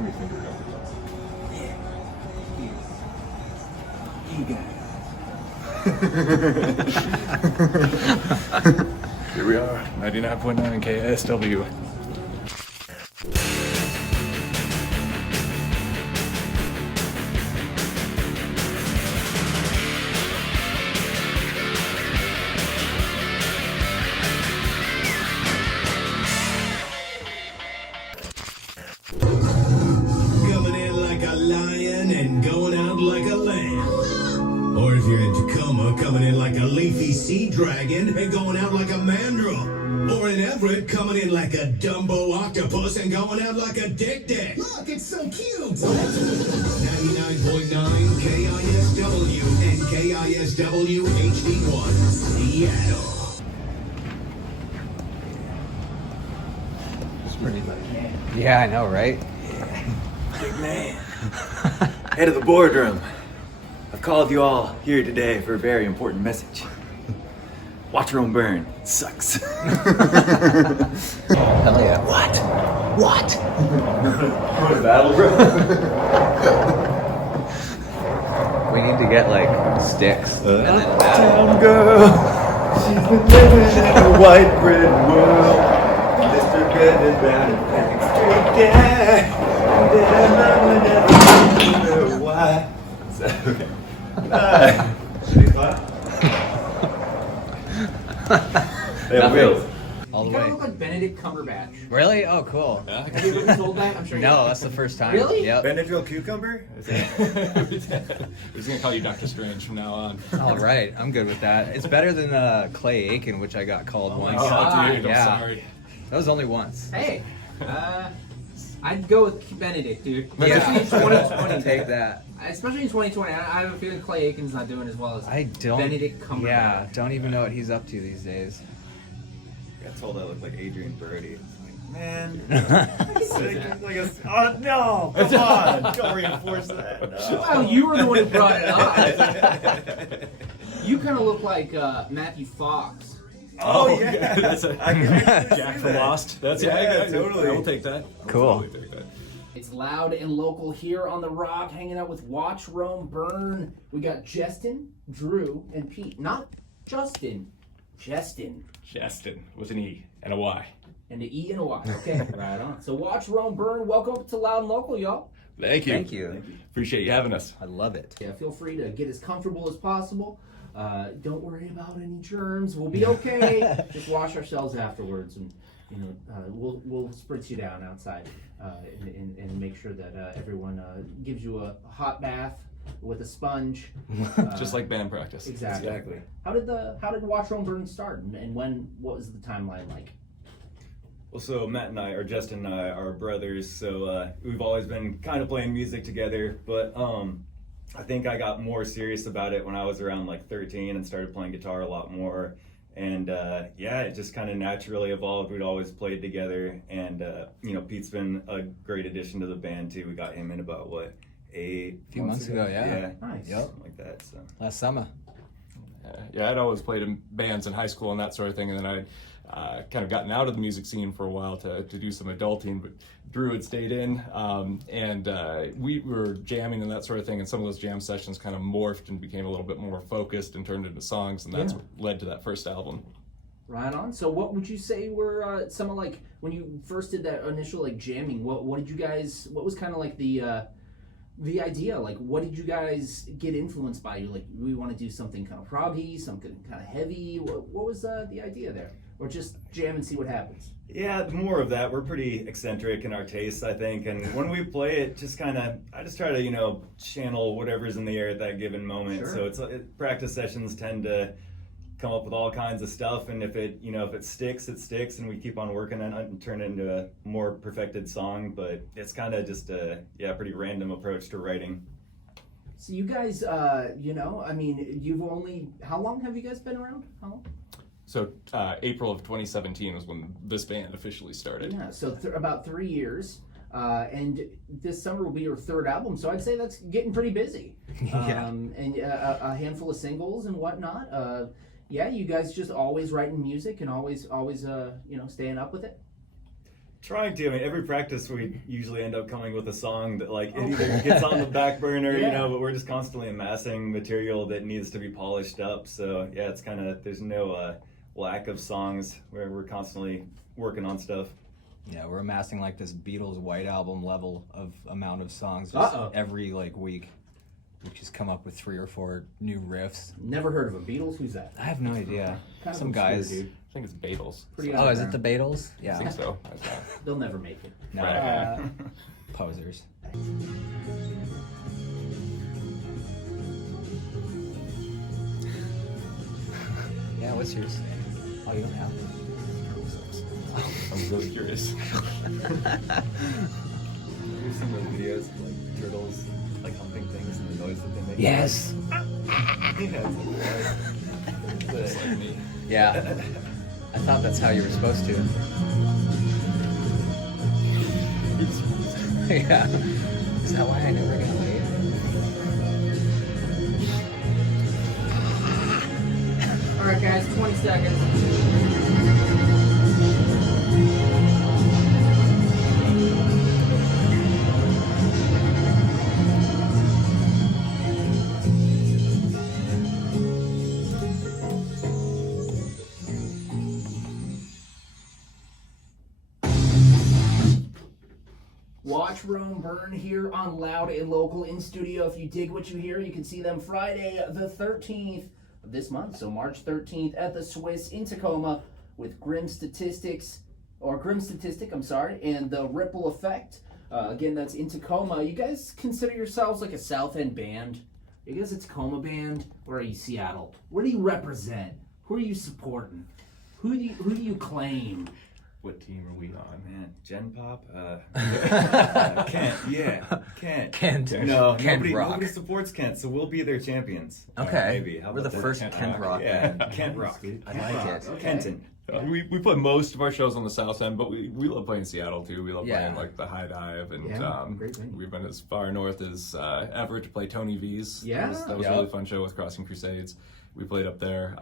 3-finger uppercuts. Here we are, 99.9 KISW. Coming in like a lion and going out like a lamb. Or if you're in Tacoma, coming in like a leafy sea dragon and going out like a mandrill. Or in Everett, coming in like a Dumbo octopus and going out like a dick. Look, it's so cute. 99.9 KISW and KISW HD1, Seattle. Yeah, I know, right? Big man. Head of the boardroom. I've called you all here today for a very important message. Watch your own burn. It sucks. Hell yeah. What? Going to battle, bro? We need to get like sticks and then battle. Uptown girl. She's been living in a white bread world. Mr. Good and Bad and Backstreet Gang. And then I wonder why. So, should we clap? They have wheels. All the You kind of way. look like Benedict Cumberbatch. Really? Oh, cool. Have you ever been told that? I'm sure you No, have. that's the first time. Really? Yep. Benadryl cucumber? We're just gonna call you Dr. Strange from now on. All right, I'm good with that. It's better than Clay Aiken, which I got called once. God. Oh, dude, I'm Yeah. sorry. That was only once. Hey, I'd go with Benedict, dude. Yeah. Especially in 2020. Take that. Especially in 2020. I have a feeling Clay Aiken's not doing as well as I don't. Benedict Cumberbatch. Yeah, don't even know what he's up to these days. I got told I look like Adrian Brody. It's like, man. Who said Oh no! Come on! Don't reinforce that. No. Well, you were the one who brought it up. You kind of look like Matthew Fox. Oh yeah, That's a I can actually Jack see from that. Lost. That's Yeah, totally. I will take that. Cool. Totally take that. It's loud and local here on the Rock, hanging out with Watch Rome Burn. We got Justin, Drew, and Pete. Not Justin, Justin. Justin with an E and a Y. And the E and a Y. Okay, right on. So Watch Rome Burn. Welcome up to Loud and Local, y'all. Thank you. Thank you. Appreciate you having us. I love it. Yeah, feel free to get as comfortable as possible. Don't worry about any germs. We'll be okay. Just wash ourselves afterwards, and we'll spritz you down outside, and make sure that everyone gives you a hot bath with a sponge. Just like band practice. Exactly. How did Watch Rome Burn start, and what was the timeline like? Well, so Matt and I, or Justin and I, are brothers, so we've always been kind of playing music together, but I think I got more serious about it when I was around like 13 and started playing guitar a lot more. And yeah, it just kind of naturally evolved. We'd always played together, and Pete's been a great addition to the band too. We got him in about a few months ago, yeah. Nice. Yep. Something like that. So Last summer. Yeah, I'd always played in bands in high school and that sort of thing, and then I'd kind of gotten out of the music scene for a while to do some adulting, but Drew had stayed in, and we were jamming and that sort of thing, and some of those jam sessions kind of morphed and became a little bit more focused and turned into songs, and that's what led to that first album. Right on. So what would you say were some of like, when you first did that initial like jamming, what was kind of like the idea? Like, what did you guys get influenced by? You're like, we want to do something kind of proggy, something kind of heavy. What was the idea there? Or just jam and see what happens? yeah, more of that. We're pretty eccentric in our tastes, I think, and when we play it, I just try to channel whatever's in the air at that given moment. Sure. So practice sessions tend to come up with all kinds of stuff, and if it sticks, it sticks, and we keep on working on it and turn it into a more perfected song. But it's kind of just a pretty random approach to writing. So you guys, you've only, how long have you guys been around? How long? So April of 2017 was when this band officially started. Yeah, so about 3 years. And this summer will be your third album, so I'd say that's getting pretty busy. Yeah. And a handful of singles and whatnot. Yeah, you guys just always writing music and always staying up with it. Trying to. I mean, every practice we usually end up coming with a song that like it either gets on the back burner, you know, but we're just constantly amassing material that needs to be polished up. So yeah, it's kind of, there's no lack of songs where we're constantly working on stuff. Yeah, we're amassing like this Beatles White Album level of amount of songs just every like week. We just come up with 3 or 4 new riffs. Never heard of them. Beatles? Who's that? I have no idea. Kind of Some obscure, guys. dude. I think it's Beatles. Pretty Oh, is it underground. the Beatles? Yeah. I think so. They'll never make it. No. Right. Posers. Yeah, what's yours? Oh, you don't have it. I'm really curious. Have you seen those videos of like turtles like humping things and the noise that they make? Yes. Yeah, it's like, Just like me. Yeah. I thought that's how you were supposed to. Yeah. Is that why I never got laid? All right, guys, 20 seconds. Watch Rome Burn here on Loud and Local in studio. If you dig what you hear, you can see them Friday the 13th of this month, so March 13th at the Swiss in Tacoma with Grim Statistic, I'm sorry, and the Ripple Effect. Again, that's in Tacoma. You guys consider yourselves like a South End band? Are you guys a Tacoma band, or are you Seattle? Where do you represent? Who are you supporting? Who do you claim? What team are we on? man, Gen Pop? Kent, Kent. Kent. No, Kent nobody, Rock. nobody supports Kent, so we'll be their champions. Okay. Maybe. How We're the about that? first Kent Rock Yeah, band. Kent Rock. I like it. Okay. Kenton. We play most of our shows on the South End, but we love playing Seattle too. We love Yeah. playing like the High Dive, and great venue. we've been as far north as Everett to play Tony V's. Yeah. That was a really fun show with Crossing Crusades. We played up there.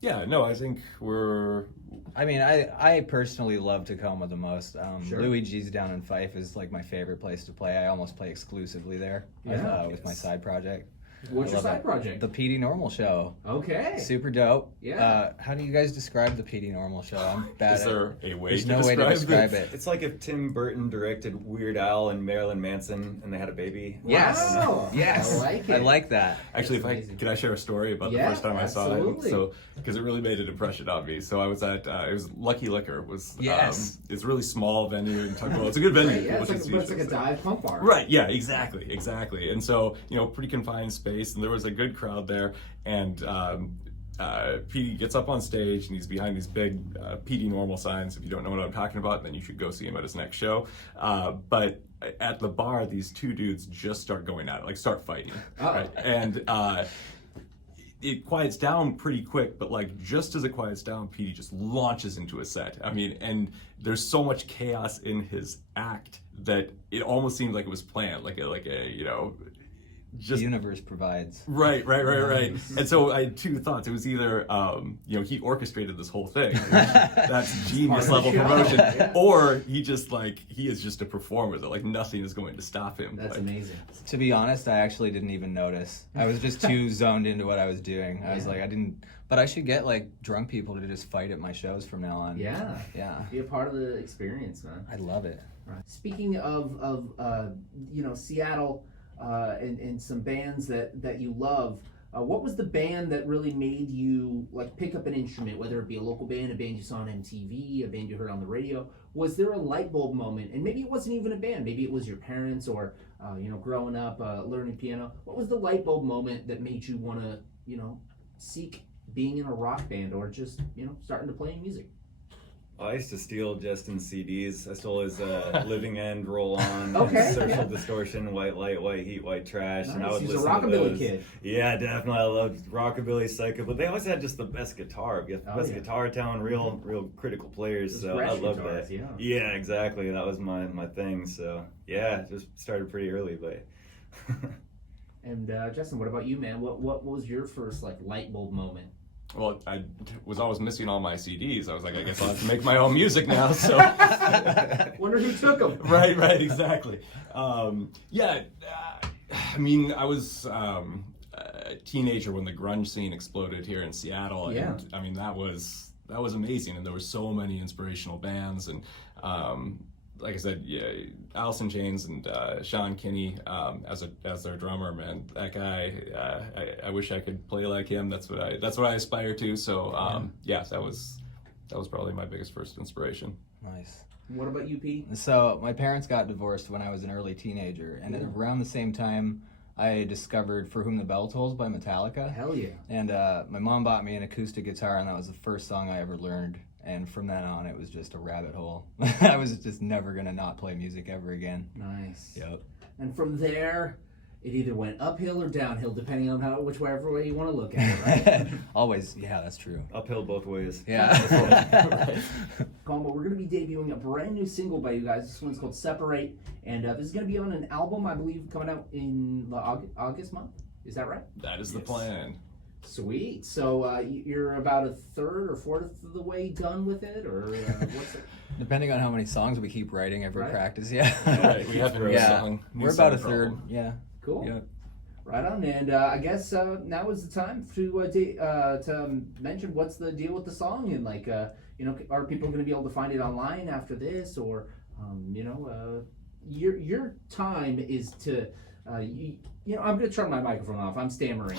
Yeah, no, I think we're. I mean, I personally love Tacoma the most. Sure. Louis G's down in Fife is like my favorite place to play. I almost play exclusively there with my side project. What's I your love side it. project? The PD Normal Show. Okay. Super dope. Yeah. How do you guys describe the PD Normal Show? I'm bad Is at there a way There's to no way to describe describe it? it. It's like if Tim Burton directed Weird Al and Marilyn Manson and they had a baby. Yes. Wow. Yes. I like it. I like that. Actually, That's amazing. could I share a story about Yeah, the first time I saw absolutely. it? So, because it really made an impression on me. So I was at it was Lucky Liquor. Was Yes. it's a really small venue in Tacoma. It's a good venue. Right, yeah, Look it's at like a Caesars. dive pump bar. Right, yeah, exactly. And so, pretty confined space, and there was a good crowd there, and PD gets up on stage, and he's behind these big PD Normal signs. If you don't know what I'm talking about, then you should go see him at his next show. But at the bar, these two dudes just start going at it, like start fighting. Right? And it quiets down pretty quick, but like just as it quiets down, PD just launches into a set. I mean, and there's so much chaos in his act that it almost seemed like it was planned, like a just The universe provides. Right. And so I had two thoughts. It was either, he orchestrated this whole thing. That's genius level promotion. Yeah. Or he is just a performer that like nothing is going to stop him. That's Like, amazing. To be honest, I actually didn't even notice. I was just too zoned into what I was doing. I was like, but I should get like drunk people to just fight at my shows from now on. Yeah. Yeah. Be a part of the experience, man. I love it. Right. Speaking of Seattle and some bands that you love, what was the band that really made you like pick up an instrument, whether it be a local band, a band you saw on MTV, a band you heard on the radio? Was there a light bulb moment? And maybe it wasn't even a band. Maybe it was your parents or growing up learning piano. What was the light bulb moment that made you want to seek being in a rock band or just starting to play music? I used to steal Justin's CDs. I stole his Living End, Roll On, Okay, Social yeah. Distortion, White Light, White Heat, White Trash, and I Nice. would He's a listen to rockabilly those. kid. Yeah, definitely. I loved rockabilly, psycho, but they always had just the best guitar, best yeah. guitar talent, real critical players. Those So I Gretsch loved guitars, that. yeah. Yeah, exactly. That was my thing. So yeah, just started pretty early, but. And Justin, what about you, man? What was your first like light bulb moment? Well, I was always missing all my CDs. I was like, I guess I'll have to make my own music now. So, Wonder who took them. right, exactly. I mean, I was a teenager when the grunge scene exploded here in Seattle, and Yeah. I mean that was amazing, and there were so many inspirational bands, and like I said, yeah, Alice in Chains and Sean Kinney as their drummer, man, that guy, I wish I could play like him. That's what I aspire to. So that was probably my biggest first inspiration. Nice. What about you, Pete? So my parents got divorced when I was an early teenager, and at around the same time, I discovered "For Whom the Bell Tolls" by Metallica. Hell yeah. And my mom bought me an acoustic guitar, and that was the first song I ever learned. And from then on, it was just a rabbit hole. I was just never gonna not play music ever again. Nice. Yep. And from there, it either went uphill or downhill, depending on whichever way you want to look at it, right? Always, yeah, that's true. Uphill both ways. Yeah. Colin, but we're going to be debuting a brand new single by you guys. This one's called Separate, and this is going to be on an album, I believe, coming out in the August month. Is that right? That is the plan. Sweet. So you're about a third or fourth of the way done with it, or what's it? Depending on how many songs we keep writing every Right. practice, yeah. Right, we have a new Yeah. song. We're about a third, yeah. Cool. Yeah. Right on. And I guess now is the time to mention what's the deal with the song, and like, are people going to be able to find it online after this, or your time is to. I'm going to turn my microphone off. I'm stammering.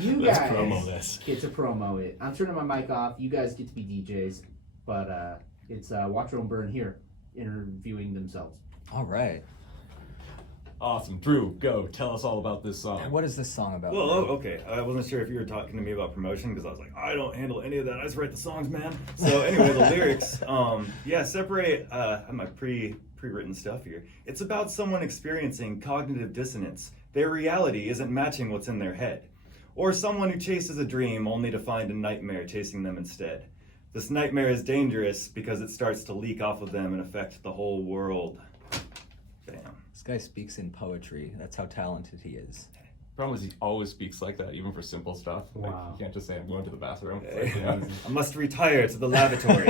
You Let's guys promo this. get to promo it. I'm turning my mic off. You guys get to be DJs, but it's Watch Your Own Burn here interviewing themselves. All right. Awesome. Drew, go. Tell us all about this song. What is this song about? Well, okay. I wasn't sure if you were talking to me about promotion because I was like, I don't handle any of that. I just write the songs, man. So anyway, the lyrics, Separate. I have my pre-written stuff here. It's about someone experiencing cognitive dissonance. Their reality isn't matching what's in their head. Or someone who chases a dream only to find a nightmare chasing them instead. This nightmare is dangerous because it starts to leak off of them and affect the whole world. Bam. This guy speaks in poetry. That's how talented he is. Problem is, he always speaks like that, even for simple stuff. Like, Wow. you can't just say, I'm going to the bathroom. It's like, I must retire to the lavatory.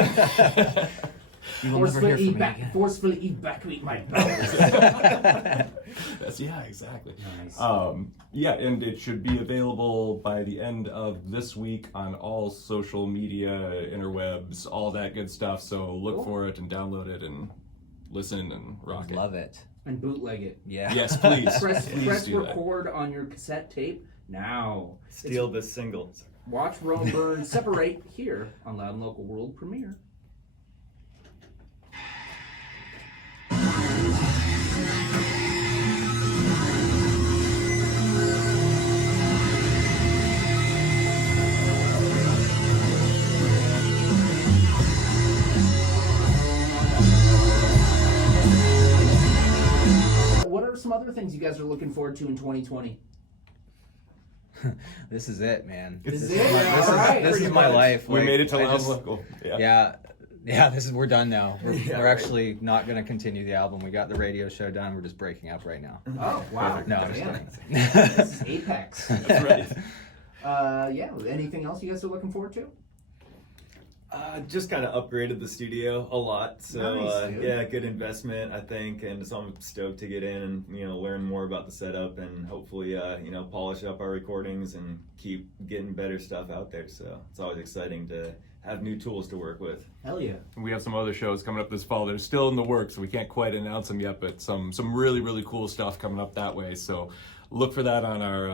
You will never hear from me again. Forcefully evacuate my bowels. Exactly. Nice. And it should be available by the end of this week on all social media, interwebs, all that good stuff. So look Cool. for it and download it and listen and rock it. Love it. And bootleg it. Yeah. Yes, please. Press Please do that. record on your cassette tape now. Steal this single. Watch Rome Burn Separate here on Loud and Local World Premiere. What are some other things you guys are looking forward to in 2020? This is it, man. This is is it? my, this All is, right. this is my life. We Like, made it to I Loud just- Local. Yeah, we're done now. We're Yeah, actually not going to continue the album. We got the radio show done. We're just breaking up right now. Oh, wow. No, I'm just Damn. kidding. This is Apex. That's right. Anything else you guys are looking forward to? Just kind of upgraded the studio a lot, so Nice, dude. good investment I think, and so I'm stoked to get in and learn more about the setup and hopefully polish up our recordings and keep getting better stuff out there. So it's always exciting to have new tools to work with. Hell yeah. We have some other shows coming up this fall. They're still in the works, so we can't quite announce them yet, but some really, really cool stuff coming up that way. So look for that on our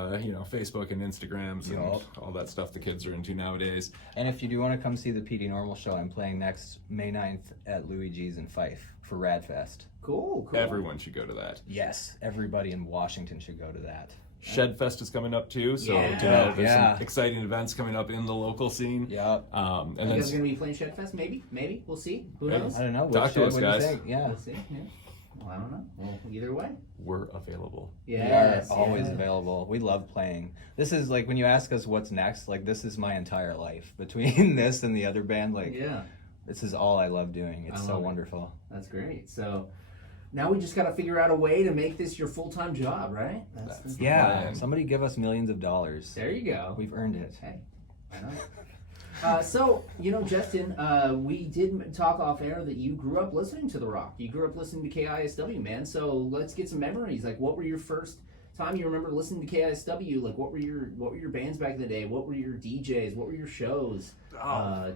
Facebook and Instagrams and Yup. all that stuff the kids are into nowadays. And if you do want to come see the PD Normal show, I'm playing next May 9th at Louis G's in Fife for Radfest. Cool. Everyone should go to that. Yes, everybody in Washington should go to that. Shedfest is coming up too, so Yeah. there's Yeah. some exciting events coming up in the local scene. Yep. And You then guys are going to be playing Shedfest? Maybe. We'll see. Who Yeah. knows? I don't know. Talk to us, what do you guys. think? Yeah. We'll see. Yeah. Well, I don't know. Well, either way. we're available. Yes. We are always yeah. available. We love playing. This is like when you ask us what's next, like this is my entire life. Between this and the other band, like Yeah. this is all I love doing. It's I so love it. wonderful. That's great. So, now we just got to figure out a way to make this your full-time job, right? That's the plan. Somebody give us millions of dollars. There you go. We've earned it. Hey, I know. So, Justin, we did talk off air that you grew up listening to The Rock. You grew up listening to KISW, man. So let's get some memories. Like, what were your first time you remember listening to KISW? Like, what were your bands back in the day? What were your DJs? What were your shows?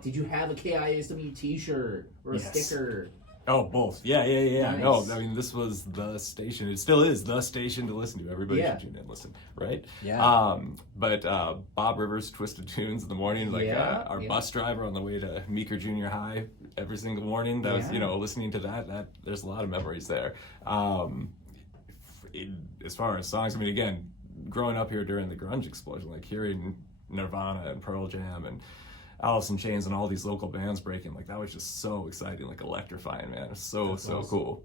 Did you have a KISW T-shirt or a sticker? Oh, both. Yeah. Nice. No, I mean, this was the station. It still is the station to listen to. Everybody should tune in and listen, right? Yeah. But Bob Rivers' Twisted Tunes in the morning, our bus driver on the way to Meeker Junior High every single morning. That was, listening to that. There's a lot of memories there. As far as songs, I mean, again, growing up here during the grunge explosion, like hearing Nirvana and Pearl Jam and Alice in Chains and all these local bands breaking, like that was just so exciting, like electrifying, man. It was so awesome. Cool.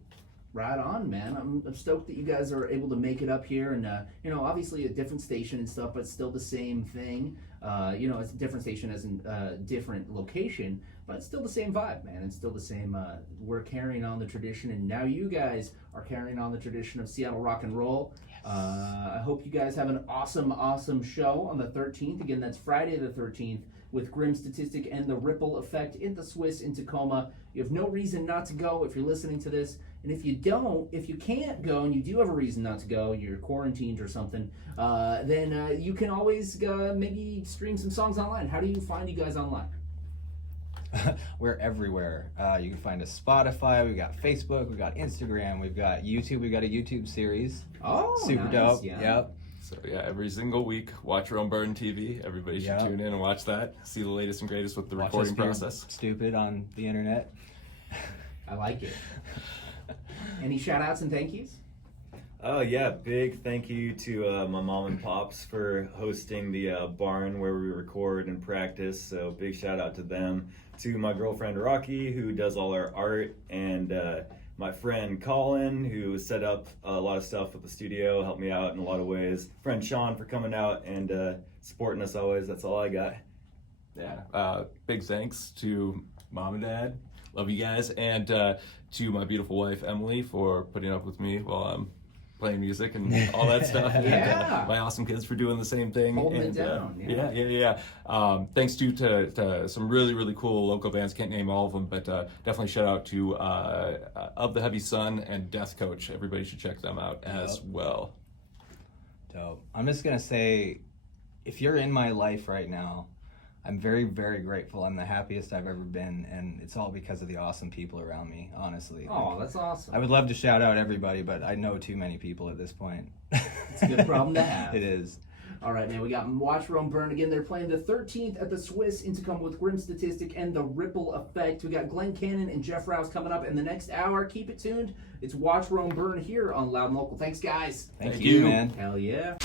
Right on, man. I'm stoked that you guys are able to make it up here, and obviously a different station and stuff, but still the same thing. It's a different station as in different location, but it's still the same vibe, man. It's still the same. We're carrying on the tradition, and now you guys are carrying on the tradition of Seattle rock and roll. Yes. I hope you guys have an awesome show on the 13th. Again, that's Friday the 13th. With Grim Statistic and the Ripple Effect in the Swiss in Tacoma. You have no reason not to go if you're listening to this. And if you can't go and you do have a reason not to go, you're quarantined or something, then you can always maybe stream some songs online. How do you find you guys online? We're everywhere. You can find us Spotify, we got Facebook, we got Instagram, we've got YouTube, we got a YouTube series. Oh, super nice. dope. Yeah. Yep. So every single week, watch Whaddup Burn TV. Everybody should tune in and watch that. See the latest and greatest with the recording process. Stupid on the internet. I like it. Any shout outs and thank yous? Oh yeah, big thank you to my mom and pops for hosting the barn where we record and practice. So big shout out to them. To my girlfriend Rocky, who does all our art, and my friend Colin, who set up a lot of stuff with the studio, helped me out in a lot of ways. Friend Sean for coming out and supporting us always. That's all I got. Yeah. Big thanks to Mom and Dad. Love you guys. And to my beautiful wife, Emily, for putting up with me while I'm playing music and all that stuff. Yeah. And my awesome kids for doing the same thing. Holding and, it down. Yeah. Thanks to some really, really cool local bands. Can't name all of them, but definitely shout out to Of the Heavy Sun and Death Coach. Everybody should check them out as well. Dope. I'm just going to say, if you're in my life right now, I'm very, very grateful. I'm the happiest I've ever been, and it's all because of the awesome people around me, honestly. Oh, that's awesome. I would love to shout out everybody, but I know too many people at this point. It's a good problem to have. It is. All right, man, we got Watch Rome Burn. Again, they're playing the 13th at the Swiss in Tacoma with Grim Statistic and the Ripple Effect. We got Glenn Cannon and Jeff Rouse coming up in the next hour. Keep it tuned. It's Watch Rome Burn here on Loud and Local. Thanks, guys. Thank you, man. Hell yeah.